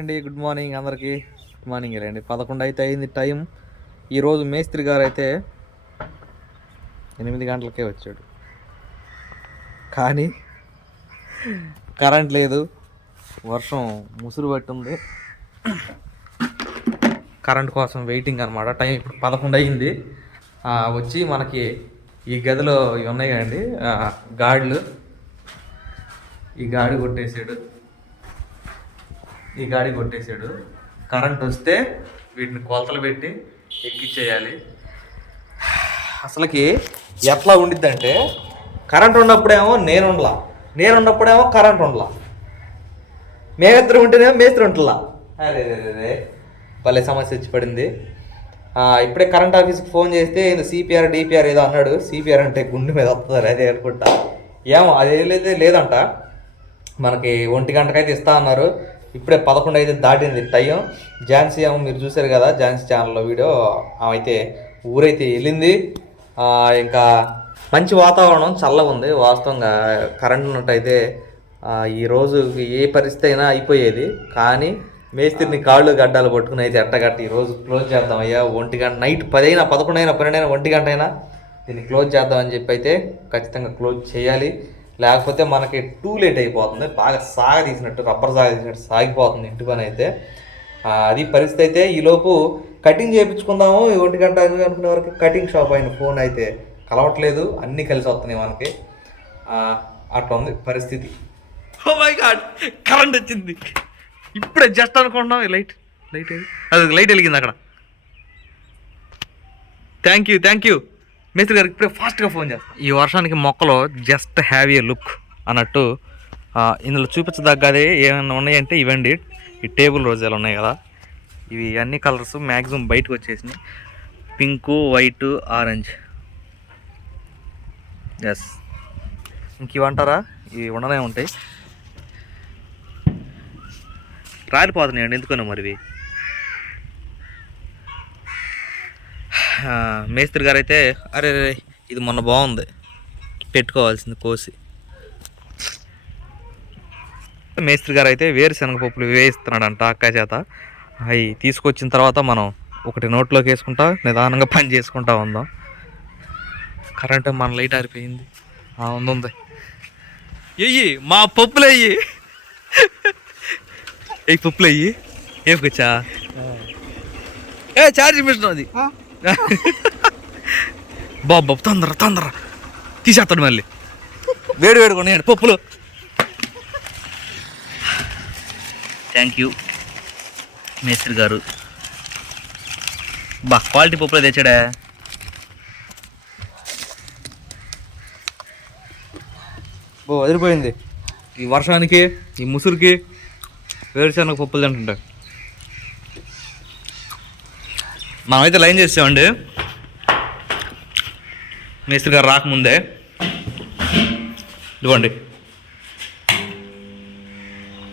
అండి. Good morning అందరికీ. Good morning అండి పదకొండు అయితే అయింది టైం. ఈరోజు మేస్త్రి గారు అయితే ఎనిమిది గంటలకే వచ్చాడు. కానీ కరెంట్ లేదు. వర్షం ముసురు పెట్టింది. కరెంట్ కోసం వెయిటింగ్ అనమాట టైం ఇప్పుడు పదకొండు అయింది. వచ్చి మనకి ఈ గదిలో ఇవి ఉన్నాయి కదండి గాడ్లు. ఈ గాడి కొట్టేసాడు. ఈ గాడి కొట్టేసాడు. కరెంట్ వస్తే వీటిని కొలతలు పెట్టి ఎక్కిచ్చేయాలి. అసలుకి ఎట్లా ఉండిద్దంటే కరెంట్ ఉన్నప్పుడేమో నేను ఉండలా. నేను ఉన్నప్పుడేమో కరెంట్ ఉండలా. మేమిద్దరు ఉంటేనేమో మేస్త్రి ఉంటలా. అరే రే భలే సమస్య వచ్చి పడింది. ఇప్పుడే కరెంట్ ఆఫీస్కి ఫోన్ చేస్తే ఏదో సిపిఆర్ డిపిఆర్ ఏదో అన్నాడు. సిపిఆర్ అంటే గుండె మీద వస్తుంది అదే అనుకుంటా. ఏమో అది లేదే లేదంట. మనకి ఒంటి గంటకైతే ఇస్తా అన్నారు. ఇప్పుడే పదకొండు అయితే దాటింది. టైం. ఝాన్సీ ఏమో మీరు చూశారు కదా ఝాన్సీ ఛానల్లో వీడియో. ఆమె అయితే ఊరైతే వెళ్ళింది. ఇంకా మంచి వాతావరణం చల్లగా ఉంది. వాస్తవంగా కరెంట్ ఉన్నట్టయితే ఆ, ఈ రోజు ఏ పరిస్థితి అయినా అయిపోయేది. కానీ మేస్త్రిని కాళ్ళు గడ్డాలు పట్టుకుని అయితే ఎట్టగట్టి ఈ రోజు క్లోజ్ చేద్దాం అయ్యా. ఒంటి గంట నైట్ పదైనా పదకొండైనా పన్నెండైనా ఒంటి గంట అయినా దీన్ని క్లోజ్ చేద్దామని చెప్పి అయితే ఖచ్చితంగా క్లోజ్ చేయాలి. లేకపోతే మనకి టూ లేట్ అయిపోతుంది. బాగా సాగ తీసినట్టు రబ్బర్ సాగ తీసినట్టు సాగిపోతుంది ఇంటి పని అయితే. అది పరిస్థితి అయితే ఈలోపు కటింగ్ చేయించుకుందాము. ఒంటి గంట అనుకునే వరకు కటింగ్ షాప్ అయిన ఫోన్ అయితే కలవట్లేదు. అన్నీ కలిసి వస్తున్నాయి మనకి. అట్లా ఉంది పరిస్థితి. ఓ మై గాడ్ కరెంట్ వచ్చింది. ఇప్పుడే జస్ట్ అనుకుంటున్నాం. లైట్ లైట్ అది లైట్ వెలిగింది అక్కడ. థ్యాంక్ యూ థ్యాంక్ యూ మేస్త్రి గారికి ఇప్పుడే ఫాస్ట్గా ఫోన్ చేస్తాను ఈ వర్షానికి మొక్కలు జస్ట్ హ్యావ్ ఏ లుక్ అన్నట్టు ఇందులో చూపించదగ్గదే ఏమైనా ఉన్నాయంటే ఇవ్వండి. ఈ టేబుల్ రోజాలు ఉన్నాయి కదా. ఇవి అన్ని కలర్స్ మ్యాక్సిమం బయటకు వచ్చేసినాయి. Pink white orange. ఎస్ ఇంకేమంటారా ఇవి ఉండనే ఉంటాయి. రాలిపోతున్నాయండి ఎందుకన్నా మరి ఇవి ఆ, మేస్త్రి గారు అయితే అరే రే ఇది మొన్న బాగుంది. పెట్టుకోవాల్సింది కోసి. మేస్త్రి గారు అయితే వేరుశనగ పప్పులు వేయిస్తున్నాడంట అక్క చేత. అవి తీసుకొచ్చిన తర్వాత మనం ఒకటి నోట్లోకి వేసుకుంటా నిదానంగా పని చేసుకుంటా ఉందాం. కరెంట్ మన లైట్ ఆరిపోయింది. ఉంది ఎయ్యి మా పప్పులు అయ్యి ఏ పప్పులు అయ్యి ఏపుకొచ్చా ఏ ఛార్జింగ్ మిషన్ అది. బాబు తొందర తొందర తీసేస్తాడు మళ్ళీ. వేడి వేడి కొనేయండి పప్పులు. థ్యాంక్ యూ మేస్త్రి గారు. బా క్వాలిటీ పప్పులు తెచ్చాడా? ఓ వదిలిపోయింది ఈ వర్షానికి ఈ ముసురుకి వేరుశనగ పప్పులు తింటుంటాడు. మనమైతే లైన్ చేసామండి మేస్త్రి గారు రాకముందే. ఇవ్వండి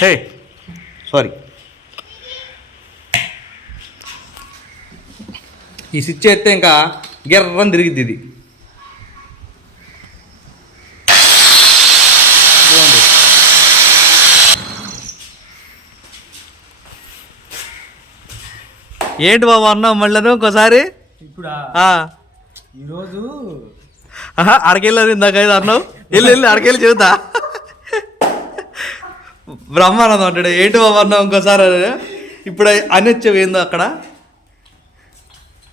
హే సారీ. ఈ స్విచ్ అయితే ఇంకా గిర్రం తిరిగిద్ది ఇది ఇదిగోండి. ఏంటి బాబు అన్నావు మళ్ళీ ఇంకోసారి. ఈరోజు ఇందాక ఐదు అన్నావు. వెళ్ళి వెళ్ళి అరకెళ్ళి చెబుతా. బ్రహ్మానందం అంటాడు. ఏంటి బాబు అన్నావు ఇంకోసారి. ఇప్పుడు అని వచ్చావు ఏందో అక్కడ?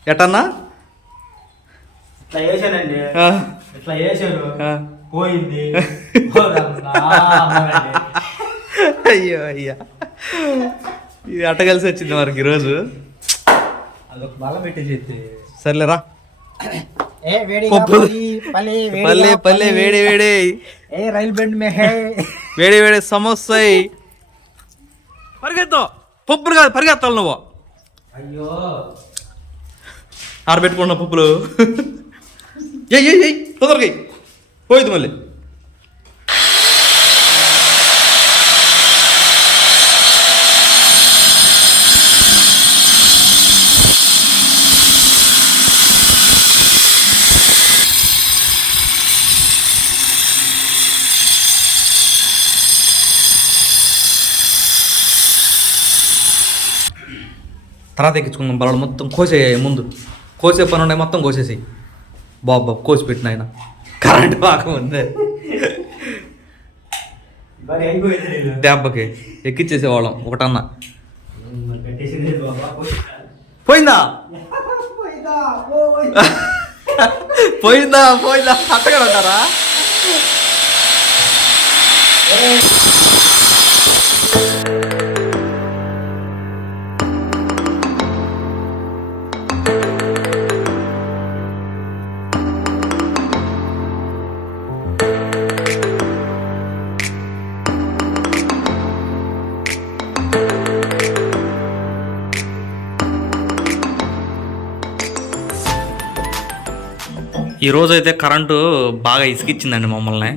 ఎటన్నా? ఇట్లా వేసానండి ఇట్లా. పోయింది. అయ్యో అయ్యా. ఇది అట్ట కలిసి వచ్చింది మనకి ఈరోజు. అదొక బలం సర్లేరా. ఏ పల్లి పల్లె. వేడి వేడి. ఏ రైల్ బెండ్ మే హే. వేడి వేడి సమోసాయి పరిగెత్తావు పప్పులు కాదు పరిగెత్తాలి నువ్వు. అయ్యో. ఆరబెట్టుకున్న పప్పులు. ఎయ్ ఎయ్ తొందరగా. పోయింది మళ్ళీ. తర్వాత ఎక్కించుకుందాం బలవాడు మొత్తం కోసే ముందు. కోసే పని ఉన్నాయి మొత్తం కోసేసి బాబు బాబు కోసి పెట్టిన ఆయన కరెంట్ బాగా ఉంది. దెబ్బకి ఎక్కిచ్చేసేవాళ్ళం ఒకటన్నా. పోయిందా? పోయిందా? పోయిందా? పోయిందా? పోయిందా అట్టగా అంటారా ఈ రోజు అయితే కరెంటు బాగా ఇసుకిచ్చిందండి మమ్మల్ని.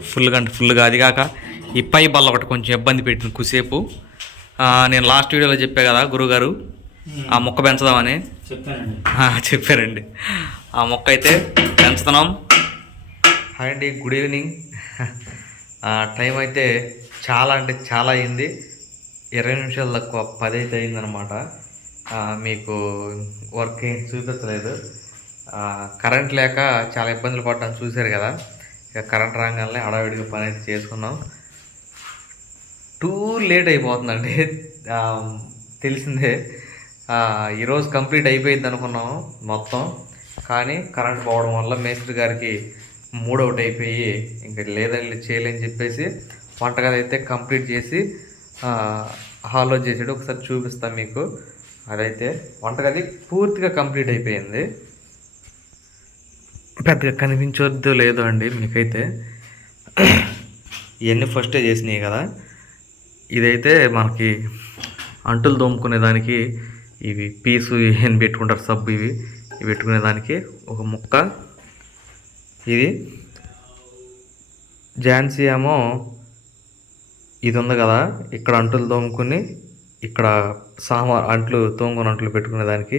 ఫుల్గా అంటే ఫుల్గా అది కాక ఈ పై బల్ల ఒకటి కొంచెం ఇబ్బంది పెట్టింది కుసేపు. నేను లాస్ట్ వీడియోలో చెప్పా కదా గురుగారు ఆ మొక్క పెంచుదామని. చెప్పారండి. ఆ మొక్క అయితే పెంచుతున్నాం. హాయ్ అండి గుడ్ ఈవినింగ్. ఆ, టైం అయితే చాలా అంటే చాలా అయింది. ఇరవై నిమిషాలు తక్కువ పది అయితే అయిందనమాట మీకు వర్క్ ఏం చూపించలేదు. కరెంట్ లేక చాలా ఇబ్బందులు పడ్డాను చూశారు కదా. ఇక కరెంట్ రాగానే అడవిడిగా పని అయితే చేసుకున్నాం. టూ లేట్ అయిపోతుందండి. తెలిసిందే. ఈరోజు కంప్లీట్ అయిపోయింది అనుకున్నాం మొత్తం. కానీ కరెంట్ పోవడం వల్ల మేస్త్రి గారికి మూడ్ అవుట్ అయిపోయి ఇంకా లేదని చేయలేని చెప్పేసి వంటగది అయితే కంప్లీట్ చేసి హాల్లో చేసాడు ఒకసారి చూపిస్తాను మీకు. అదైతే వంటగది పూర్తిగా కంప్లీట్ అయిపోయింది. పెద్దగా కనిపించొద్దు లేదు అండి మీకైతే. ఇవన్నీ ఫస్టే చేసినాయి కదా. ఇదైతే మనకి అంటులు తోముకునే దానికి ఇవి పీసు ఏం పెట్టుకుంటారు సబ్బు ఇవి. ఇవి పెట్టుకునే దానికి ఒక ముక్క. ఇది ఝాన్సీ ఏమో ఇది ఉంది కదా. ఇక్కడ అంటులు తోముకుని ఇక్కడ సామా అంట్లు తోముకుని అంట్లు పెట్టుకునే దానికి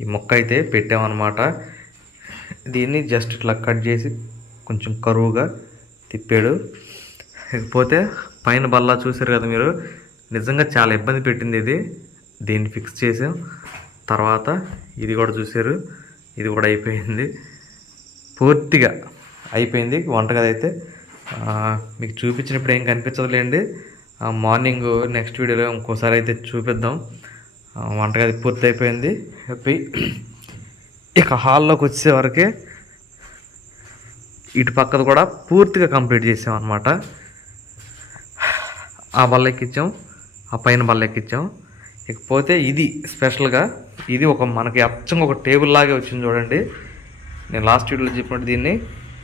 ఈ మొక్క అయితే పెట్టామన్నమాట. దీన్ని జస్ట్ ఇట్లా కట్ చేసి కొంచెం కరువుగా తిప్పాడు. ఇకపోతే పైన బల్లా చూసారు కదా మీరు? నిజంగా చాలా ఇబ్బంది పెట్టింది ఇది. దీన్ని ఫిక్స్ చేసాం. తర్వాత ఇది కూడా చూసారు. ఇది కూడా అయిపోయింది. పూర్తిగా అయిపోయింది వంటగది అయితే మీకు చూపించినప్పుడు ఏం కనిపించదులేండి. మార్నింగ్ నెక్స్ట్ వీడియోలో ఇంకోసారి అయితే చూపిద్దాం. వంటగది పూర్తి అయిపోయింది హ్యాపీ ఇక హాల్లోకి వచ్చేవరకే ఇటు పక్కది కూడా పూర్తిగా కంప్లీట్ చేసాం అనమాట ఆ బల్ల ఎక్కించాం ఆ పైన బల్ల ఎక్కించాం ఇకపోతే ఇది స్పెషల్గా ఇది ఒక మనకి అచ్చంగా ఒక టేబుల్ లాగే వచ్చింది చూడండి. నేను లాస్ట్ వీడియోలో చెప్పినట్టు దీన్ని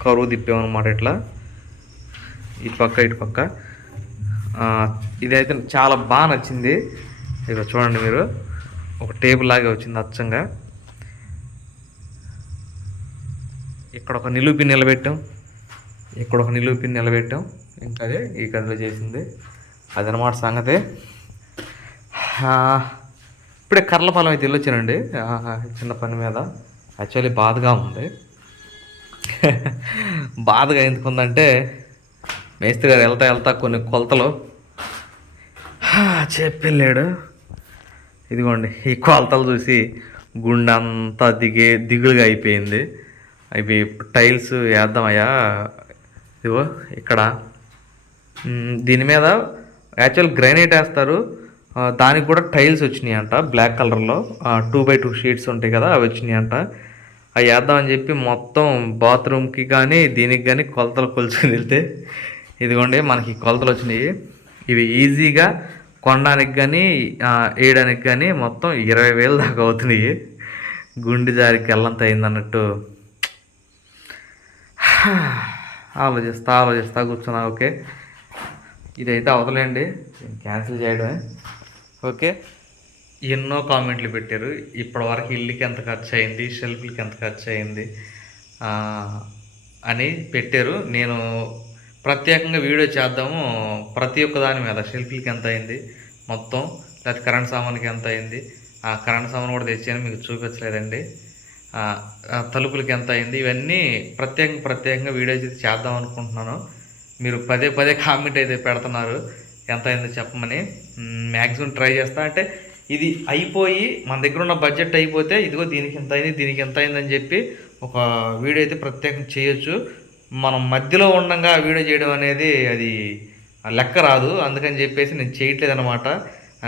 కరువు తిప్పామన్నమాట ఇట్లా. ఇటు పక్క ఇటు పక్క. ఇదైతే చాలా బాగా నచ్చింది. ఇక చూడండి మీరు ఒక టేబుల్ లాగే వచ్చింది అచ్చంగా. ఇక్కడ ఒక నిలువు నిలబెట్టాం. ఇక్కడ ఒక నిలూపిని నిలబెట్టాం. ఇంకా అదే ఈ గదిలో చేసింది. అదనమాట సంగతి. ఆ, ఇప్పుడే కర్లపాలెం అయితే వెళ్ళొచ్చానండి. చిన్న పని మీద. యాక్చువల్లీ బాధగా ఉంది. బాధగా ఎందుకు ఉందంటే మేస్త్రి గారు వెళ్తా వెళ్తా కొన్ని కొలతలు. చెప్పలేడు. ఇదిగోండి ఈ కొలతలు చూసి గుండె అంతా దిగే దిగులుగా అయిపోయింది. ఇవి టైల్స్ వేద్దామయ్యా. ఇదిగో ఇక్కడ. దీని మీద యాక్చువల్ గ్రైనైట్ వేస్తారు. దానికి కూడా టైల్స్ వచ్చినాయి అంట బ్లాక్ కలర్లో. టూ బై టూ షీట్స్ ఉంటాయి కదా అవి వచ్చినాయి అంట అవి వేద్దామని చెప్పి మొత్తం బాత్రూమ్కి కానీ దీనికి కానీ కొలతలు కొలుచుకుని వెళ్తే ఇదిగోండి మనకి కొలతలు వచ్చినాయి. ఇవి ఈజీగా కొనడానికి కానీ వేయడానికి కానీ మొత్తం ఇరవై వేలు దాకా అవుతున్నాయి. గుండె జారికి వెళ్ళంత అయిందన్నట్టు. అన్నట్టు ఆలోచిస్తా ఆలోచిస్తా కూర్చున్నా ఓకే. ఇదైతే అవతలేండి. క్యాన్సిల్ చేయడమే. ఓకే. ఎన్నో కామెంట్లు పెట్టారు. ఇప్పటి వరకు ఇల్లుకి ఎంత ఖర్చు అయింది షెల్ఫ్లకి ఎంత ఖర్చు అయింది అని పెట్టారు. నేను ప్రత్యేకంగా వీడియో చేద్దాము. ప్రతి ఒక్క దాని మీద షెల్ఫ్లకి ఎంత అయింది మొత్తం లేకపోతే కరెంట్ సామాన్కి ఎంత అయింది ఆ కరెంట్ సామాన్ కూడా తెచ్చాను మీకు చూపించలేదండి. తలుపులకి ఎంత అయింది? ఇవన్నీ ప్రత్యేకంగా ప్రత్యేకంగా వీడియో అయితే చేద్దాం అనుకుంటున్నాను. మీరు పదే పదే కామెంట్ అయితే పెడుతున్నారు. ఎంత అయిందో చెప్పమని. మ్యాక్సిమం ట్రై చేస్తా. అంటే ఇది అయిపోయి మన దగ్గర ఉన్న బడ్జెట్ అయిపోతే ఇదిగో దీనికి ఎంత అయింది దీనికి ఎంత అయిందని చెప్పి ఒక వీడియో అయితే ప్రత్యేకంగా చేయొచ్చు. మనం మధ్యలో ఉండగా ఆ వీడియో చేయడం అనేది అది లెక్క రాదు. అందుకని చెప్పేసి నేను చేయట్లేదు అనమాట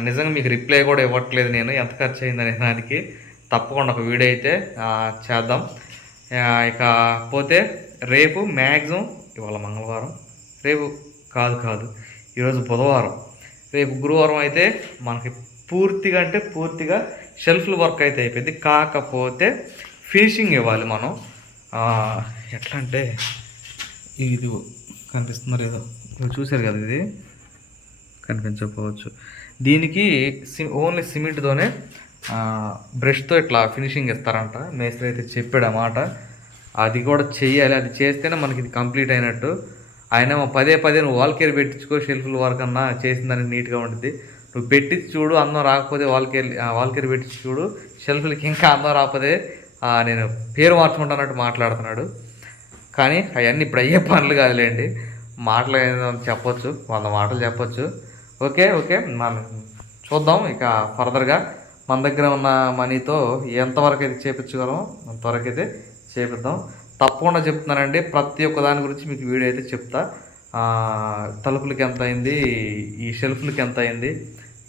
నిజంగా మీకు రిప్లై కూడా ఇవ్వట్లేదు నేను. ఎంత ఖర్చు అయిందనే దానికి. తప్పకుండా ఒక వీడియో అయితే చేద్దాం. ఇక పోతే రేపు మ్యాక్సిమం ఇవాళ మంగళవారం రేపు కాదు కాదు ఈరోజు బుధవారం రేపు గురువారం అయితే మనకి పూర్తిగా అంటే పూర్తిగా షెల్ఫ్ల వర్క్ అయితే అయిపోయింది. కాకపోతే ఫినిషింగ్ ఇవ్వాలి మనం. ఎట్లా అంటే ఇది కనిపిస్తుందో ఏదో మీరు చూశారు కదా ఇది? కనిపించకపోవచ్చు. దీనికి సి ఓన్లీ సిమెంట్తోనే బ్రష్తో ఇట్లా ఫినిషింగ్ ఇస్తారంట. మేస్త్రి అయితే చెప్పాడు అన్నమాట అది కూడా చెయ్యాలి. అది చేస్తేనే మనకి ఇది కంప్లీట్ అయినట్టు. ఆయన పదే పదే నువ్వు వాల్ కేర్ పెట్టించుకో షెల్ఫ్ల వరకు అన్నా చేసిందని నీట్గా ఉంటుంది నువ్వు పెట్టించి చూడు అందం రాకపోతే వాల్ కేర్ వాల్ కేర్ పెట్టించి చూడు షెల్ఫ్లకి ఇంకా అందం రాకపోతే నేను పేరు మార్చుకుంటానట్టు మాట్లాడుతున్నాడు. కానీ అవన్నీ ఇప్పుడు అయ్యే పనులు కాదులేండి. మాటలు చెప్పొచ్చు వంద మాటలు చెప్పొచ్చు. Okay okay. మనం చూద్దాం ఇక ఫర్దర్గా మన దగ్గర ఉన్న మనీతో ఎంతవరకు అయితే చేపించగలమో అంతవరకు అయితే చేపిద్దాం. తప్పకుండా చెప్తున్నానండి ప్రతి ఒక్క దాని గురించి మీకు వీడియో అయితే చెప్తా. తలుపులకి ఎంత అయింది ఈ షెల్ఫ్లకి ఎంత అయింది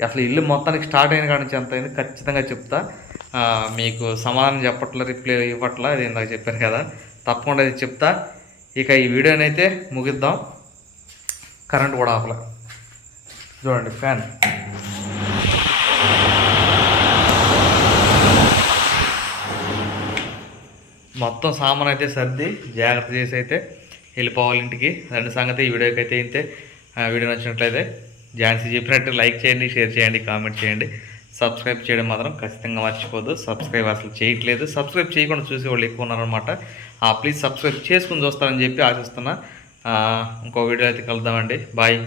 అసలు ఇల్లు మొత్తానికి స్టార్ట్ అయిన కాడి నుంచి ఎంత అయింది ఖచ్చితంగా చెప్తా. మీకు సమాధానం చెప్పట్ల రిప్లై ఇవ్వట్ల అది ఇందాక చెప్పాను కదా. తప్పకుండా అది చెప్తా. ఇక ఈ వీడియోని అయితే ముగిద్దాం. కరెంట్ కూడా ఆపలే. చూడండి ఫ్యాన్. మొత్తం సామాన్ అయితే సర్ది జాగ్రత్త చేసి అయితే వెళ్ళిపోవాలి ఇంటికి. రెండు సంగతి ఈ వీడియోకి అయితే అయితే వీడియో నచ్చినట్లయితే ఝాన్సీ చెప్పినట్టు లైక్ చేయండి షేర్ చేయండి కామెంట్ చేయండి. సబ్స్క్రైబ్ చేయడం మాత్రం ఖచ్చితంగా మర్చిపోదు. సబ్స్క్రైబ్ అసలు చేయట్లేదు. సబ్స్క్రైబ్ చేయకుండా చూసే వాళ్ళు ఎక్కువ ఉన్నారనమాట ప్లీజ్ సబ్స్క్రైబ్ చేసుకుని చూస్తారని చెప్పి ఆశిస్తున్నా. ఇంకో వీడియో అయితే కలుద్దామండి. బాయ్.